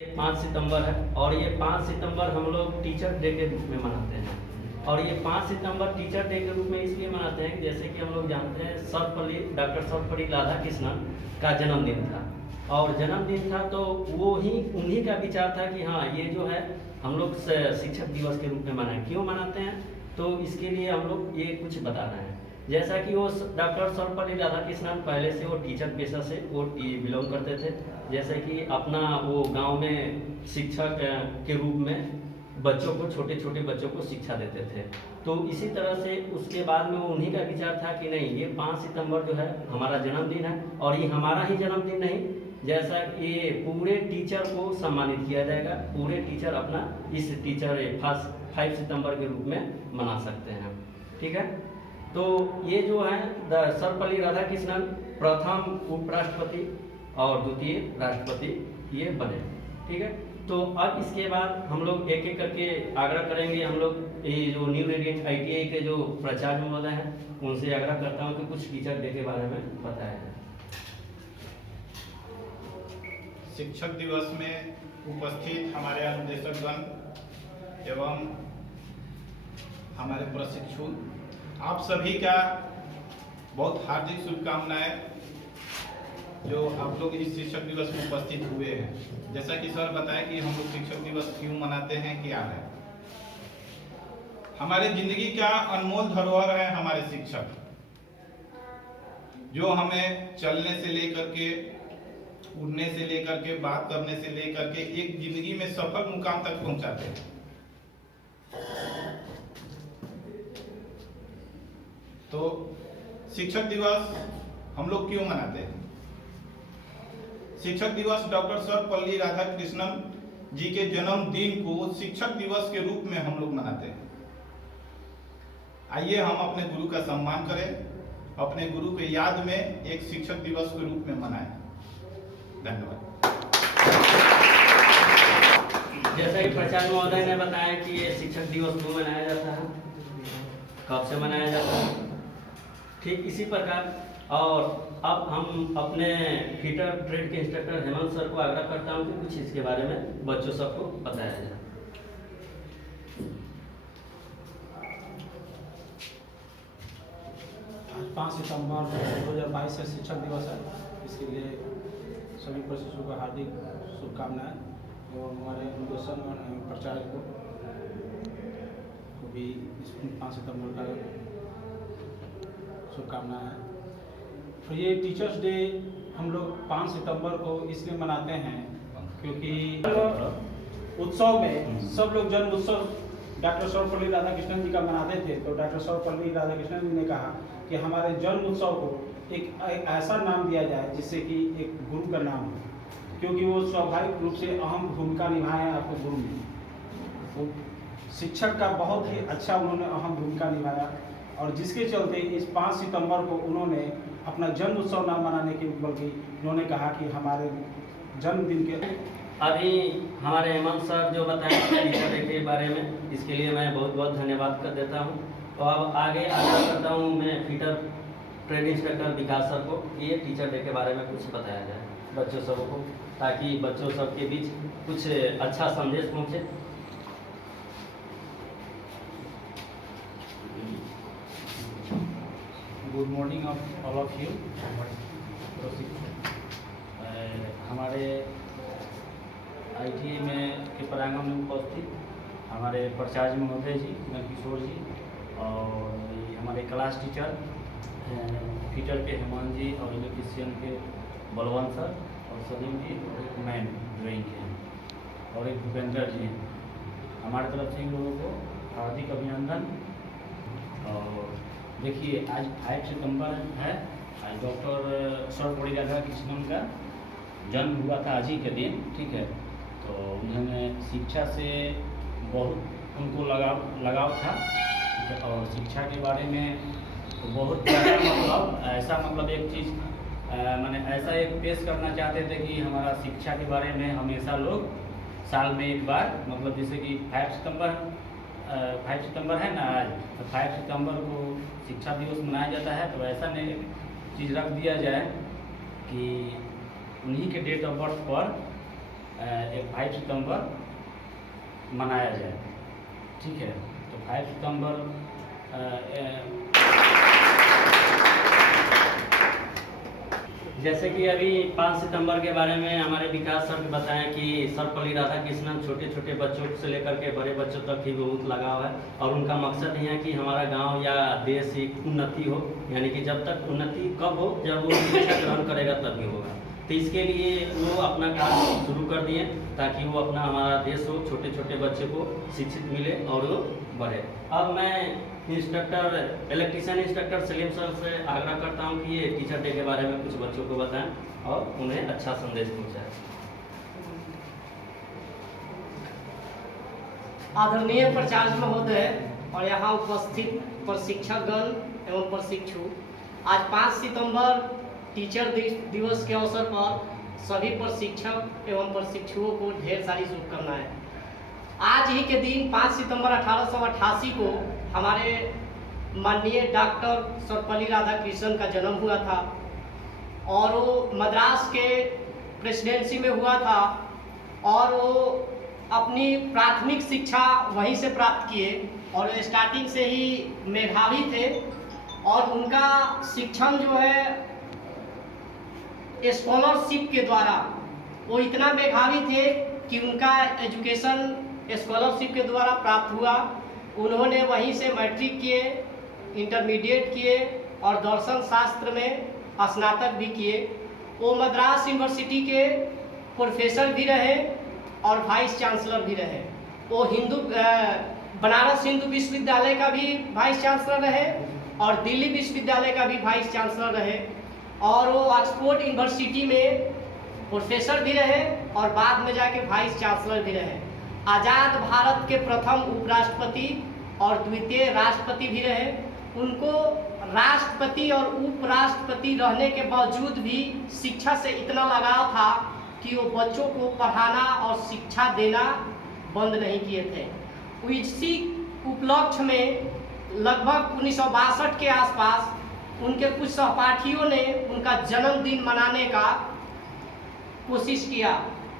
5 सितंबर है और ये 5 सितंबर हम लोग टीचर डे के रूप में मनाते हैं। और ये 5 सितंबर टीचर डे के रूप में इसलिए मनाते हैं कि जैसे कि हम लोग जानते हैं डॉक्टर सर्वपल्ली राधाकृष्णन का जन्मदिन था। और जन्मदिन था तो वो ही उन्हीं का विचार था कि हाँ ये जो है हम लोग शिक्षक दिवस के रूप में मनाएं। क्यों मनाते हैं तो इसके लिए हम लोग ये कुछ बता रहे हैं। जैसा कि वो डॉक्टर सर्वपल्ली राधाकृष्णन पहले से वो टीचर पेशा से वो बिलोंग करते थे। जैसे कि अपना वो गांव में शिक्षक के रूप में बच्चों को छोटे छोटे बच्चों को शिक्षा देते थे। तो इसी तरह से उसके बाद में वो उन्हीं का विचार था कि नहीं ये 5 सितंबर जो है हमारा जन्मदिन है। और ये हमारा ही जन्मदिन नहीं, जैसा ये पूरे टीचर को सम्मानित किया जाएगा। पूरे टीचर अपना इस टीचर 5 सितंबर के रूप में मना सकते हैं। ठीक है, तो ये जो है सर्वपल्ली राधाकृष्णन प्रथम उपराष्ट्रपति और द्वितीय राष्ट्रपति ये बने। ठीक है, तो अब इसके बाद हम लोग एक एक करके आग्रह करेंगे। हम लोग ये जो न्यू रेडिएंट ITI के जो प्राचार्य महोदय हैं उनसे आग्रह करता हूँ कि कुछ टीचर डे के बारे में बताया जाए। शिक्षक दिवस में उपस्थित हमारे अनुदेशकगण एवं हमारे प्रशिक्षु आप सभी का बहुत हार्दिक शुभकामनाएं जो आप लोग इस शिक्षक दिवस में उपस्थित हुए हैं। जैसा कि सर बताए कि हम लोग शिक्षक दिवस क्यों मनाते हैं, क्या है। हमारे जिंदगी का अनमोल धरोहर है हमारे शिक्षक, जो हमें चलने से लेकर के, उड़ने से लेकर के, बात करने से लेकर के एक जिंदगी में सफल मुकाम तक पहुंचाते हैं। तो शिक्षक दिवस हम लोग क्यों मनाते हैं? शिक्षक दिवस डॉक्टर सर्वपल्ली राधाकृष्णन जी के जन्मदिन को शिक्षक दिवस के रूप में हम लोग मनाते हैं। आइए हम अपने गुरु का सम्मान करें, अपने गुरु के याद में एक शिक्षक दिवस के रूप में मनाएं। धन्यवाद। जैसा कि प्राचार्य महोदय ने बताया कि ये शिक्षक दिवस क्यों मनाया जाता है, कब से मनाया जाता है, ठीक इसी प्रकार। और अब हम अपने फिटर ट्रेड के इंस्ट्रक्टर हेमंत सर को आग्रह करता हूं कि कुछ इसके बारे में बच्चों सबको बताया जाए। आज 5 सितंबर 2022 से शिक्षक दिवस है। इसके लिए सभी प्रशिक्षुओं को हार्दिक शुभकामनाएं एवं हमारे अनुदेशक प्राचार्य को भी इस 5 सितंबर का शुभकामनाएं हैं। तो ये टीचर्स डे हम लोग 5 सितंबर को इसलिए मनाते हैं क्योंकि उत्सव में सब लोग जन्म उत्सव डॉक्टर सर्वपल्ली राधाकृष्णन जी का मनाते थे। तो डॉक्टर सर्वपल्ली राधाकृष्णन जी ने कहा कि हमारे जन्म उत्सव को एक ऐसा नाम दिया जाए जिससे कि एक गुरु का नाम हो, क्योंकि वो स्वाभाविक रूप से अहम भूमिका निभाए आपको गुरु में। तो शिक्षक का बहुत ही अच्छा उन्होंने अहम भूमिका निभाया और जिसके चलते इस 5 सितंबर को उन्होंने अपना जन्म उत्सव ना मनाने के बल्कि उन्होंने कहा कि हमारे जन्मदिन के अभी हमारे हेमंत सर जो बताएं टीचर डे के बारे में, इसके लिए मैं बहुत बहुत धन्यवाद कर देता हूं। तो अब आगे आग्रह करता हूं मैं फिटर ट्रेड इंस्ट्रक्टर विकास सर को, ये टीचर डे के बारे में कुछ बताया जाए बच्चों सबको, ताकि बच्चों सबके बीच कुछ अच्छा संदेश पहुँचे। Good morning all of you. हमारे ITI में के प्रांगण में उपस्थित हमारे प्राचार्य महोदय जी, किशोर जी, और हमारे क्लास टीचर फिटर के हेमंत जी और इलेक्ट्रीशियन के बलवंत सर और सलीम जी, एक मैम ड्राइंग के और एक भूपेंद्र जी हैं। हमारे तरफ से इन लोगों को हार्दिक अभिनंदन। और देखिए आज 5 सितंबर है, आज डॉक्टर सर्वपल्ली राधाकृष्णन का जन्म हुआ था आज ही के दिन। ठीक है, तो उन्होंने शिक्षा से बहुत उनको लगाव था। ठीक है, और शिक्षा के बारे में तो बहुत ज़्यादा मतलब एक चीज़ मैंने ऐसा एक पेश करना चाहते थे कि हमारा शिक्षा के बारे में हमेशा लोग साल में एक बार, मतलब जैसे कि 5 सितंबर है ना आज, तो 5 सितंबर को शिक्षा दिवस मनाया जाता है। तो ऐसा नहीं चीज़ रख दिया जाए कि उन्हीं के डेट ऑफ बर्थ पर एक 5 सितंबर मनाया जाए। ठीक है, तो 5 सितंबर जैसे कि अभी 5 सितंबर के बारे में हमारे विकास सर ने बताया कि सर्वपल्ली राधाकृष्णन छोटे छोटे बच्चों से लेकर के बड़े बच्चों तक ही बहुत लगाव है और उनका मकसद ये है कि हमारा गांव या देश की उन्नति हो, यानी कि जब तक उन्नति कब हो, जब वो शिक्षा ग्रहण करेगा तभी होगा। तो इसके लिए वो अपना काम शुरू कर दिए ताकि वो अपना हमारा देश हो, छोटे छोटे बच्चे को शिक्षित मिले और वो बढ़े। अब मैं इलेक्ट्रीशियन इंस्ट्रक्टर सलीम सर से आग्रह करता हूं कि ये टीचर डे के बारे में कुछ बच्चों को बताएं और उन्हें अच्छा संदेश पहुंचाएं। आदरणीय प्राचार्य महोदय और यहाँ उपस्थित प्रशिक्षकगण एवं प्रशिक्षु, आज 5 सितंबर टीचर दिवस के अवसर पर सभी प्रशिक्षक एवं प्रशिक्षुओं को ढेर सारी शुभकामनाएं। आज ही के दिन 5 सितंबर 1888 को हमारे माननीय डॉक्टर सर्वपल्ली राधाकृष्णन का जन्म हुआ था और वो मद्रास के प्रेसिडेंसी में हुआ था और वो अपनी प्राथमिक शिक्षा वहीं से प्राप्त किए और स्टार्टिंग से ही मेधावी थे और उनका शिक्षण जो है स्कॉलरशिप के द्वारा, वो इतना मेधावी थे कि उनका एजुकेशन स्कॉलरशिप के द्वारा प्राप्त हुआ। उन्होंने वहीं से मैट्रिक किए, इंटरमीडिएट किए और दर्शन शास्त्र में स्नातक भी किए। वो मद्रास यूनिवर्सिटी के प्रोफेसर भी रहे और वाइस चांसलर भी रहे। वो बनारस हिंदू विश्वविद्यालय का भी वाइस चांसलर रहे और दिल्ली विश्वविद्यालय का भी वाइस चांसलर रहे और वो ऑक्सफोर्ड यूनिवर्सिटी में प्रोफेसर भी रहे और बाद में जाके वाइस चांसलर भी रहे। आज़ाद भारत के प्रथम उपराष्ट्रपति और द्वितीय राष्ट्रपति भी रहे। उनको राष्ट्रपति और उपराष्ट्रपति रहने के बावजूद भी शिक्षा से इतना लगाव था कि वो बच्चों को पढ़ाना और शिक्षा देना बंद नहीं किए थे। इसी उपलक्ष्य में लगभग 1962 के आसपास उनके कुछ सहपाठियों ने उनका जन्मदिन मनाने का कोशिश किया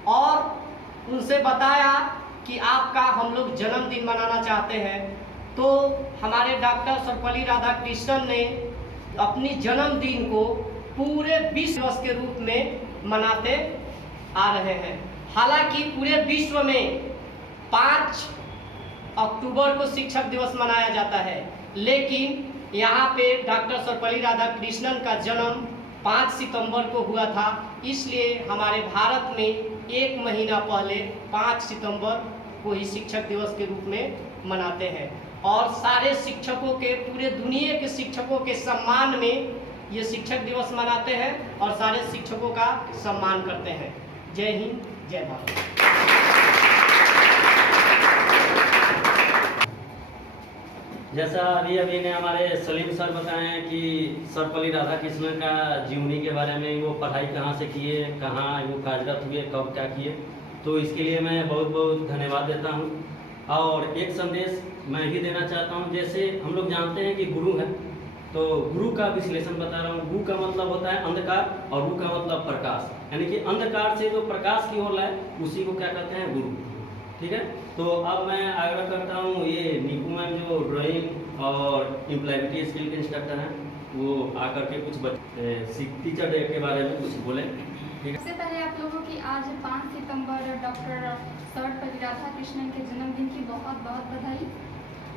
और उनसे बताया कि आपका हम लोग जन्मदिन मनाना चाहते हैं। तो हमारे डॉक्टर सर्वपल्ली राधाकृष्णन ने अपनी जन्मदिन को पूरे विश्व दिवस के रूप में मनाते आ रहे हैं। हालांकि पूरे विश्व में 5 अक्टूबर को शिक्षक दिवस मनाया जाता है, लेकिन यहाँ पे डॉक्टर सर्वपल्ली राधाकृष्णन का जन्म 5 सितंबर को हुआ था, इसलिए हमारे भारत में 1 महीना पहले 5 सितंबर को ही शिक्षक दिवस के रूप में मनाते हैं और सारे शिक्षकों के, पूरे दुनिया के शिक्षकों के सम्मान में ये शिक्षक दिवस मनाते हैं और सारे शिक्षकों का सम्मान करते हैं। जय हिंद, जय भारत। जैसा अभी ने हमारे सलीम सर बताए हैं कि सर्वपल्ली राधाकृष्णन का जीवनी के बारे में, वो पढ़ाई कहाँ से किए, कहाँ वो कार्यरत हुए, कब क्या किए, तो इसके लिए मैं बहुत बहुत धन्यवाद देता हूँ। और एक संदेश मैं भी देना चाहता हूँ। जैसे हम लोग जानते हैं कि गुरु है, तो गुरु का विश्लेषण बता रहा हूँ। गुरु का मतलब होता है अंधकार और गुरु का मतलब प्रकाश, यानी कि अंधकार से जो प्रकाश की ओर लाए उसी को क्या कहते हैं, गुरु। ठीक है, तो अब मैं आग्रह करता हूँ ये नीकू मैम जो ड्राइंग और इम्प्लॉयबिलिटी स्किल के इंस्ट्रक्टर हैं, वो आकर के कुछ टीचर डे के बारे में कुछ बोलें। सबसे पहले आप लोगों की आज 5 सितंबर डॉक्टर सर्वपल्ली राधाकृष्णन के जन्मदिन की बहुत बहुत बधाई।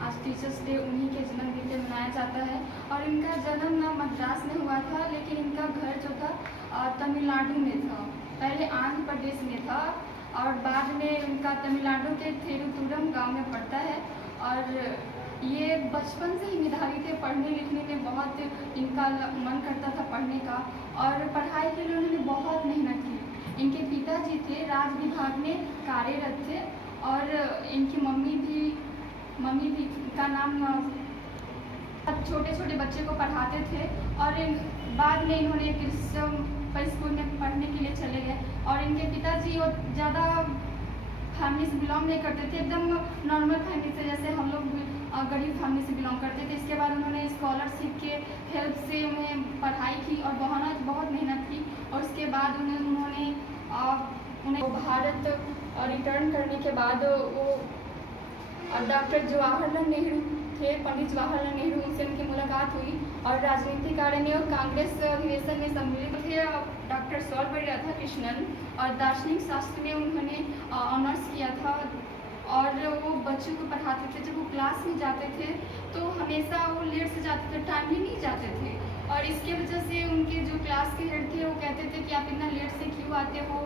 आज टीचर्स डे उन्हीं के जन्मदिन पे मनाया जाता है और इनका जन्म ना मद्रास में हुआ था, लेकिन इनका घर जो था तमिलनाडु में था। पहले आंध्र प्रदेश में था और बाद में इनका तमिलनाडु के थिरुतुरम गांव में पड़ता है और ये बचपन से ही मेधावी थे। पढ़ने लिखने में बहुत इनका मन करता था पढ़ने का और पढ़ाई के लिए उन्होंने बहुत मेहनत की। इनके पिताजी थे राज विभाग में कार्यरत थे और इनकी मम्मी भी का नाम छोटे छोटे बच्चे को पढ़ाते थे और बाद में इन्होंने क्रिश्चियन स्कूल में पढ़ने के लिए चले गए और इनके पिताजी ज़्यादा फैमिली से बिलोंग नहीं करते थे, एकदम नॉर्मल फैमिली से, जैसे हम लोग गरीब फैमिली से बिलोंग करते थे। इसके बाद उन्होंने स्कॉलरशिप के हेल्प से उन्हें पढ़ाई की और बहुत मेहनत की और उसके बाद उन्होंने उन्हें भारत रिटर्न करने के बाद वो डॉक्टर जवाहरलाल नेहरू थे, पंडित जवाहरलाल नेहरू, उनसे उनकी मुलाकात हुई और राजनीतिक कार्य में और कांग्रेस अधिवेशन में सम्मिलित थे। डॉक्टर सर्वपल्ली राधाकृष्णन और दार्शनिक शास्त्र में उन्होंने ऑनर्स किया था और वो बच्चों को पढ़ाते थे। जब वो क्लास में जाते थे तो हमेशा वो लेट से जाते थे, टाइमली नहीं जाते थे और इसके वजह से उनके जो क्लास के हेड थे वो कहते थे कि आप इतना लेट से क्यों आते हो,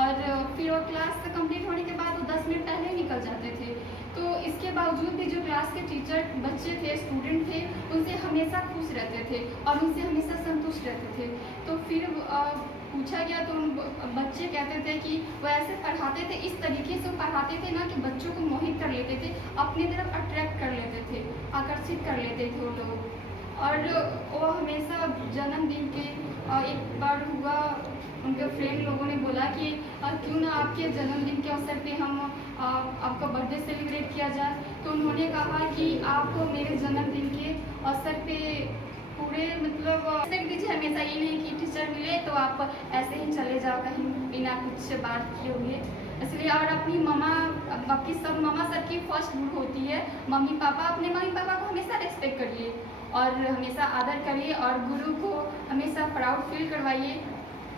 और फिर वो क्लास कंप्लीट होने के बाद वो 10 मिनट पहले ही निकल जाते थे। तो इसके बावजूद भी जो क्लास के टीचर बच्चे थे, स्टूडेंट थे, उनसे हमेशा खुश रहते थे और उनसे हमेशा संतुष्ट रहते थे। तो फिर पूछा गया तो उन बच्चे कहते थे कि वो ऐसे पढ़ाते थे, इस तरीके से पढ़ाते थे ना कि बच्चों को मोहित कर लेते थे, अपनी तरफ अट्रैक्ट कर लेते थे, आकर्षित कर लेते थे वो लोग। और वो हमेशा जन्मदिन के एक बार हुआ, उनके फ्रेंड लोगों ने बोला कि क्यों ना आपके जन्मदिन के अवसर पे हम आपका बर्थडे सेलिब्रेट किया जाए। तो उन्होंने कहा कि आपको मेरे जन्मदिन के अवसर पे पूरे मतलब दीजिए, हमेशा ये नहीं कि टीचर मिले तो आप ऐसे ही चले जाओ कहीं बिना कुछ बात किए हुए। इसलिए और अपनी बाकी सब मम्मा सबकी फर्स्ट गुरु होती है। मम्मी पापा, अपने मम्मी पापा को हमेशा रिस्पेक्ट करिए और हमेशा आदर करिए और गुरु को हमेशा प्राउड फील करवाइए।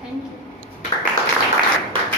Thank you.